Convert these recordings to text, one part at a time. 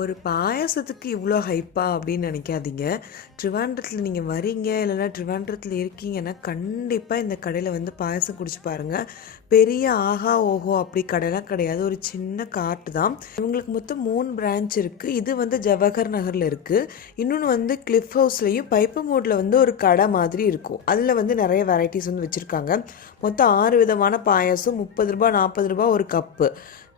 ஒரு பாயாசத்துக்கு இவ்வளோ ஹைப்பா அப்படின்னு நினைக்காதீங்க. ட்ரிவாண்ட்ரத்தில் நீங்கள் வரீங்க இல்லைன்னா ட்ரிவாண்ட்ரத்தில் இருக்கீங்கன்னா கண்டிப்பாக இந்த கடையில் வந்து பாயாசம் குடிச்சு பாருங்கள். பெரிய ஆஹா ஓஹோ அப்படி கடையெல்லாம் கிடையாது. ஒரு சின்ன காட்டு தான். இவங்களுக்கு மொத்தம் 3 பிரான்ச் இருக்குது. இது வந்து ஜவஹர் நகரில் இருக்குது. இன்னொன்று வந்து கிளிஃப் ஹவுஸ்லேயும் பைப்பு மோடில் வந்து ஒரு கடை மாதிரி இருக்கும். அதில் வந்து நிறைய வெரைட்டிஸ் வந்து வச்சுருக்காங்க. மொத்தம் 6 விதமான பாயாசம், 30 ரூபா 40 ரூபா ஒரு கப்பு.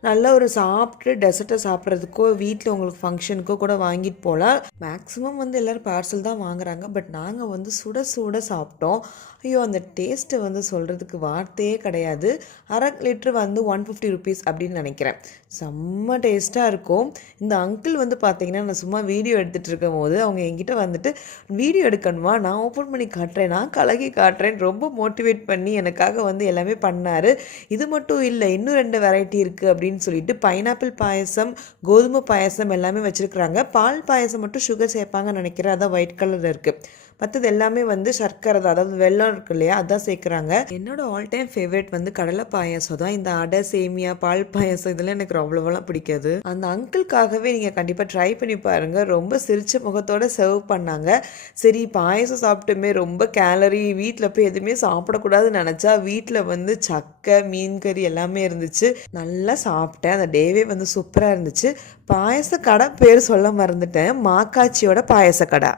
நல்லா ஒரு சாப்பிட்டு டெசர்ட்டை சாப்பிட்றதுக்கோ வீட்டில் உங்களுக்கு ஃபங்க்ஷனுக்கோ கூட வாங்கிட்டு போகலாம். மேக்ஸிமம் வந்து எல்லோரும் பார்சல் தான் வாங்குறாங்க. பட் நாங்கள் வந்து சுட சுட சாப்பிட்டோம். ஐயோ, அந்த டேஸ்ட்டை வந்து சொல்கிறதுக்கு வார்த்தையே கிடையாது. அரை லிட்ரு வந்து 150 ருபீஸ் அப்படின்னு நினைக்கிறேன். செம்ம டேஸ்ட்டாக இருக்கும். இந்த அங்கிள் வந்து பார்த்தீங்கன்னா, நான் சும்மா வீடியோ எடுத்துகிட்டு இருக்கும் போது அவங்க என்கிட்ட வந்துட்டு வீடியோ எடுக்கணுமா, நான் ஓப்பன் பண்ணி காட்டுறேன், நான் கலகி காட்டுறேன், ரொம்ப மோட்டிவேட் பண்ணி எனக்காக வந்து எல்லாமே பண்ணார். இது மட்டும் இல்லை, இன்னும் 2 வெரைட்டி இருக்குது அப்படின்னு சொல்லிட்டு பைனாப்பிள் பாயசம், கோதுமை பாயசம் எல்லாமே வச்சுருக்குறாங்க. பால் பாயசம் மட்டும் சுகர் சேர்ப்பாங்கன்னு நினைக்கிறேன். அதான் ஒயிட் கலரில் இருக்குது. மற்றது எல்லாமே வந்து சர்க்கரை தான், அதாவது வெல்லம் இருக்கு இல்லையா, அதான் சேர்க்குறாங்க. என்னோட ஆல் டைம் ஃபேவரட் வந்து கடலை பாயாசம் தான். இந்த அடை, சேமியா, பால் பாயாசம் இதெல்லாம் எனக்கு அவ்வளோவெல்லாம் பிடிக்காது. அந்த அங்கிள்காகவே நீங்கள் கண்டிப்பாக ட்ரை பண்ணி பாருங்கள். ரொம்ப சிரிச்ச முகத்தோடு சர்வ் பண்ணாங்க. சரி, பாயசம் சாப்பிட்டுமே ரொம்ப கேலரி, வீட்டில் போய் எதுவுமே சாப்பிடக்கூடாதுன்னு நினச்சா வீட்டில் வந்து சக்கை, மீன் கறி எல்லாமே இருந்துச்சு. நல்லா சாப்பிட்டேன். அந்த டேவே வந்து சூப்பராக இருந்துச்சு. பாயச கடை பேர் சொல்ல மறந்துட்டேன். மாக்காட்சியோட பாயச கடை.